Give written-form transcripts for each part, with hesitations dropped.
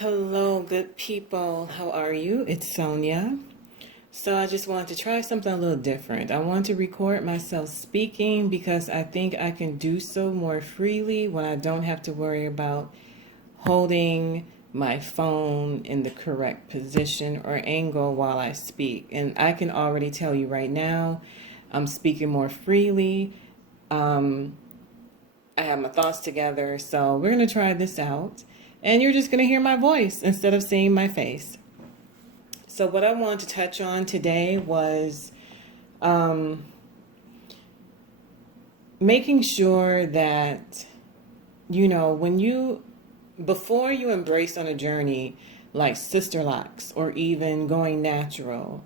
Hello, good people. How are you? It's Sonia. So I just wanted to try something a little different. I want to record myself speaking because I think I can do so more freely when I don't have to worry about holding my phone in the correct position or angle while I speak. And I can already tell you right now, I'm speaking more freely. I have my thoughts together. So we're going to try this out. And you're just going to hear my voice instead of seeing my face. So what I wanted to touch on today was making sure that, before you embrace on a journey like Sisterlocks or even going natural,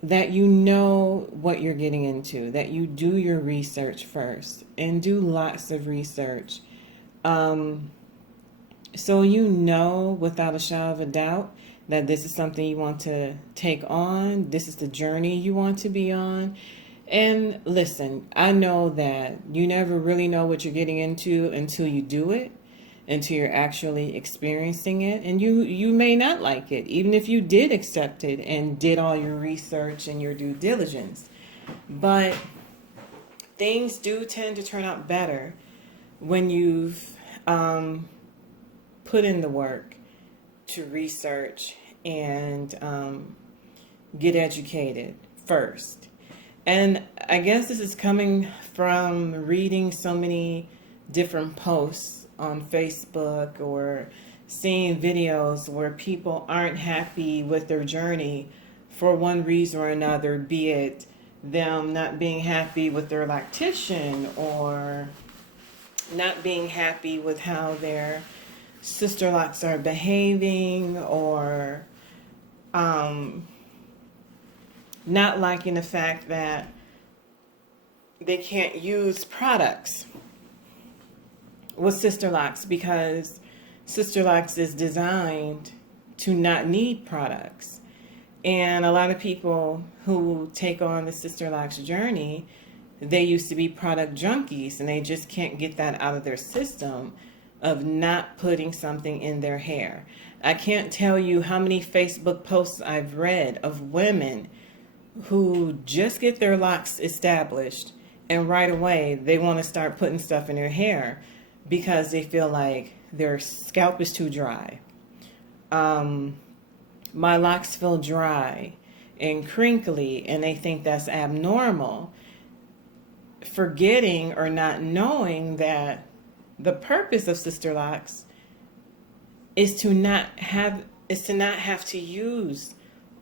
that you know what you're getting into, that you do your research first and do lots of research. So you know without a shadow of a doubt that this is something you want to take on. This is the journey you want to be on. And listen, I know that you never really know what you're getting into until you do it, until you're actually experiencing it. And you may not like it, even if you did accept it and did all your research and your due diligence. But things do tend to turn out better when you've put in the work to research and get educated first. And I guess this is coming from reading so many different posts on Facebook or seeing videos where people aren't happy with their journey for one reason or another, be it them not being happy with their loctician or not being happy with how their Sisterlocks are behaving, or not liking the fact that they can't use products with Sisterlocks because Sisterlocks is designed to not need products. And a lot of people who take on the Sisterlocks journey, they used to be product junkies and they just can't get that out of their system of not putting something in their hair. I can't tell you how many Facebook posts I've read of women who just get their locks established and right away they want to start putting stuff in their hair because they feel like their scalp is too dry. My locks feel dry and crinkly and they think that's abnormal, forgetting or not knowing that the purpose of Sisterlocks is to not have to use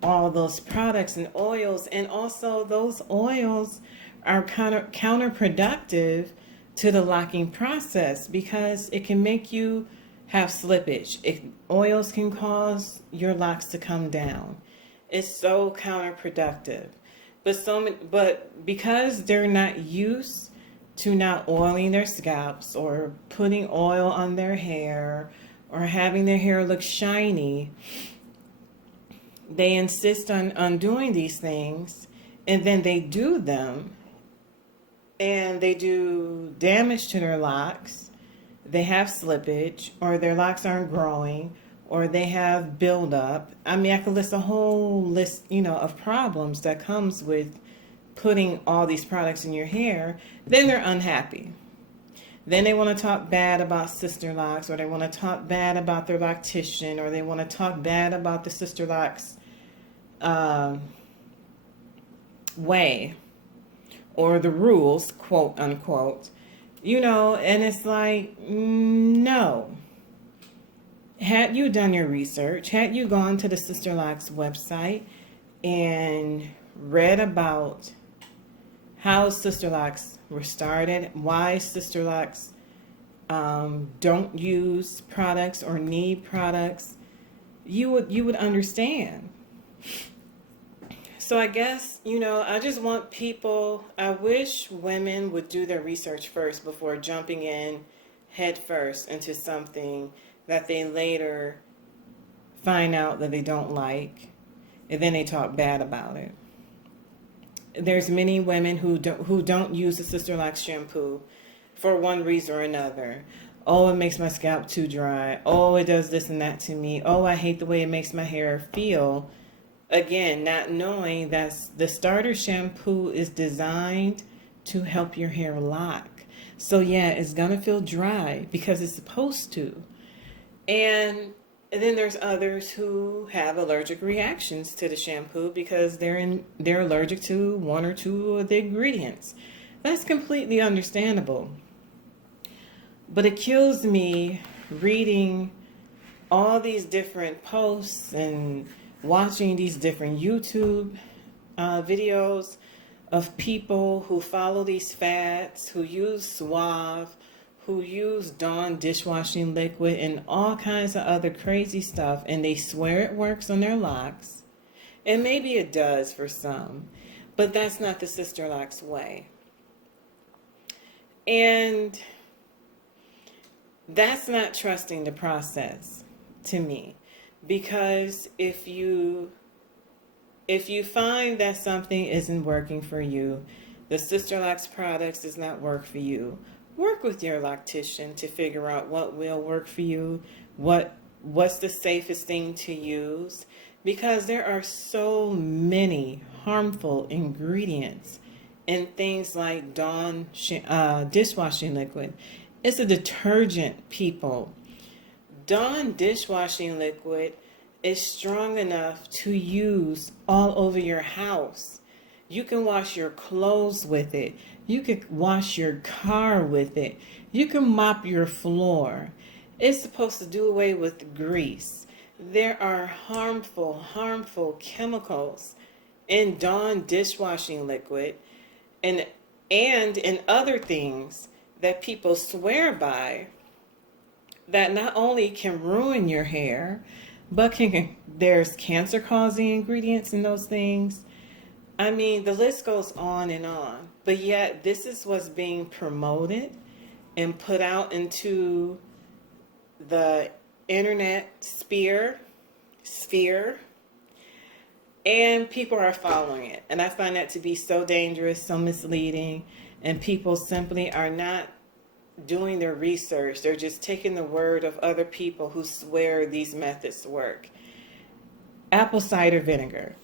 all those products and oils, and also those oils are kind of counterproductive to the locking process because it can make you have slippage. Oils can cause your locks to come down. It's so counterproductive. But because they're not used to not oiling their scalps or putting oil on their hair or having their hair look shiny, they insist on doing these things, and then they do them and they do damage to their locks. They have slippage, or their locks aren't growing, or they have buildup. I mean, I could list a whole list, of problems that comes with putting all these products in your hair. Then they're unhappy. Then they want to talk bad about Sisterlocks, or they want to talk bad about their loctician, or they want to talk bad about the Sisterlocks way, or the rules, quote unquote. And it's like, no. Had you done your research, had you gone to the Sisterlocks website and read about how Sisterlocks were started, why Sisterlocks don't use products or need products, you would understand. So I guess, I just want I wish women would do their research first before jumping in head first into something that they later find out that they don't like, and then they talk bad about it. There's many women who don't use the Sisterlocks shampoo for one reason or another. Oh, it makes my scalp too dry. Oh, it does this and that to me. Oh, I hate the way it makes my hair feel. Again, not knowing that the starter shampoo is designed to help your hair lock. So yeah, it's gonna feel dry because it's supposed to. And then there's others who have allergic reactions to the shampoo because they're allergic to one or two of the ingredients. That's completely understandable. But it kills me reading all these different posts and watching these different YouTube videos of people who follow these fads, who use Suave, who use Dawn dishwashing liquid and all kinds of other crazy stuff, and they swear it works on their locks. And maybe it does for some, but that's not the Sisterlocks way. And that's not trusting the process to me, because if you find that something isn't working for you, the Sisterlocks products does not work for you, work with your loctician to figure out what will work for you, what's the safest thing to use, because there are so many harmful ingredients in things like Dawn dishwashing liquid. It's a detergent, people. Dawn dishwashing liquid is strong enough to use all over your house. You can wash your clothes with it. You could wash your car with it. You can mop your floor. It's supposed to do away with grease. There are harmful chemicals in Dawn dishwashing liquid and in other things that people swear by that not only can ruin your hair, but there's cancer causing ingredients in those things. I mean, the list goes on and on, but yet this is what's being promoted and put out into the internet sphere, and people are following it. And I find that to be so dangerous, so misleading, and people simply are not doing their research. They're just taking the word of other people who swear these methods work. Apple cider vinegar.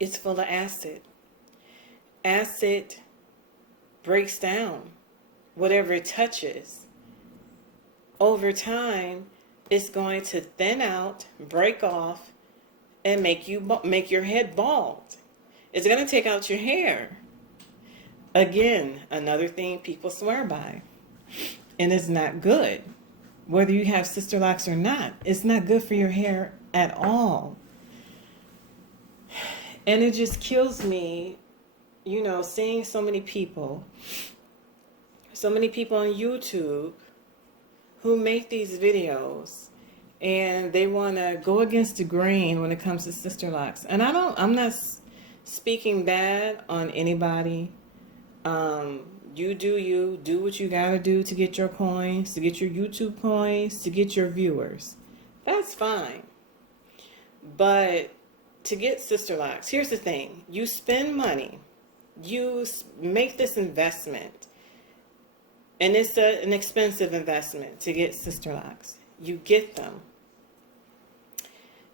It's full of acid. Acid breaks down whatever it touches. Over time, it's going to thin out, break off, and make your head bald. It's going to take out your hair. Again, another thing people swear by. And it's not good. Whether you have Sisterlocks or not, it's not good for your hair at all. And it just kills me, seeing so many people on YouTube who make these videos and they want to go against the grain when it comes to Sisterlocks. And I'm not speaking bad on anybody. You do what you gotta do to get your coins, to get your YouTube coins, to get your viewers. That's fine. But to get Sisterlocks, here's the thing. You spend money. You make this investment. And it's an expensive investment to get Sisterlocks. You get them.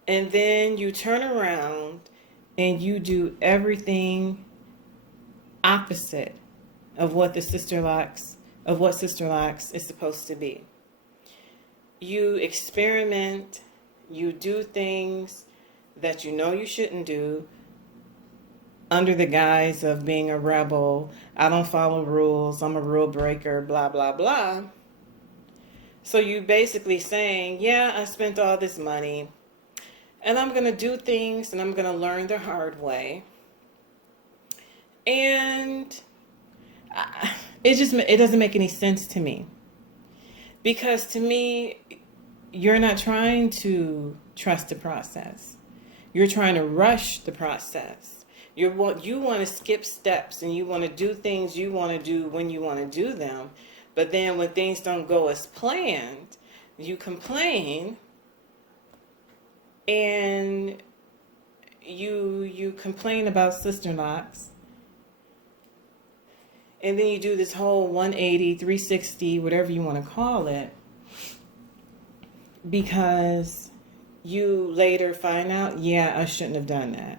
And then you turn around and you do everything opposite of what Sisterlocks is supposed to be. You experiment, you do things that you know you shouldn't do under the guise of being a rebel. I don't follow rules, I'm a rule breaker, blah, blah, blah. So you basically saying, yeah, I spent all this money and I'm going to do things and I'm going to learn the hard way. And it doesn't make any sense to me, because to me, you're not trying to trust the process. You're trying to rush the process. You want to skip steps and you want to do things you want to do when you want to do them. But then when things don't go as planned, you complain and you complain about Sisterlocks. And then you do this whole 180, 360, whatever you want to call it, because you later find out, yeah, I shouldn't have done that.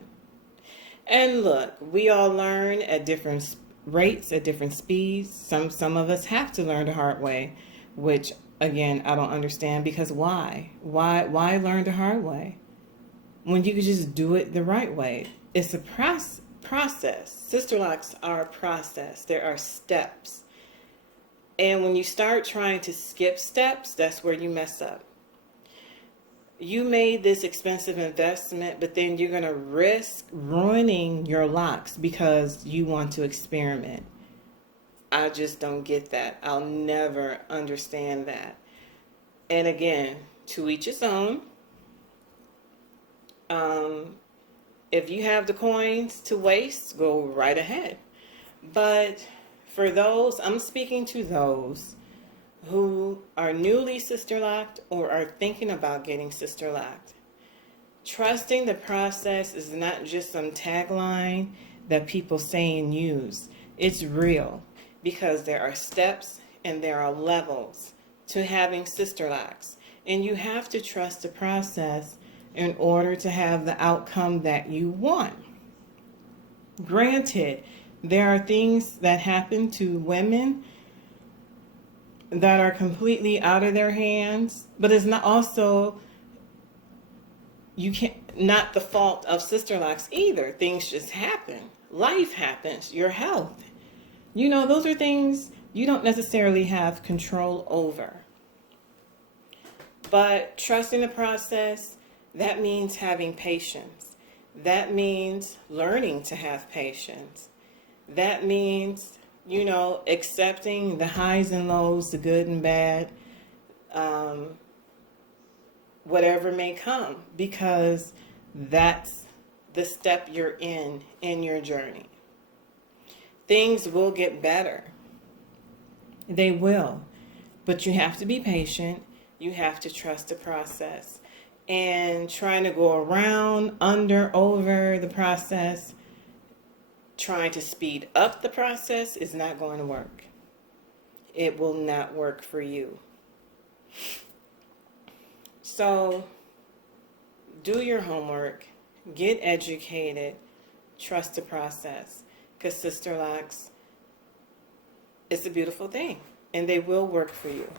And look, we all learn at different rates, at different speeds. Some of us have to learn the hard way, which again, I don't understand, because why? Why learn the hard way when you could just do it the right way? It's a process. Sisterlocks are a process. There are steps. And when you start trying to skip steps, that's where you mess up. You made this expensive investment, but then you're going to risk ruining your locks because you want to experiment. I just don't get that. I'll never understand that. And again, to each his own. If you have the coins to waste, go right ahead. But for those, I'm speaking to those who are newly sister-locked or are thinking about getting sister-locked. Trusting the process is not just some tagline that people say and use. It's real, because there are steps and there are levels to having sister-locks. And you have to trust the process in order to have the outcome that you want. Granted, there are things that happen to women that are completely out of their hands, but it's not also, not the fault of Sisterlocks either. Things just happen. Life happens. Your health. Those are things you don't necessarily have control over. But trusting the process, that means having patience. That means learning to have patience. That means, accepting the highs and lows, the good and bad, whatever may come, because that's the step you're in your journey. Things will get better. They will. But you have to be patient. You have to trust the process. And trying to go around, over the process, trying to speed up the process is not going to work. It will not work for you. So, do your homework, get educated, trust the process, because Sisterlocks is a beautiful thing, and they will work for you.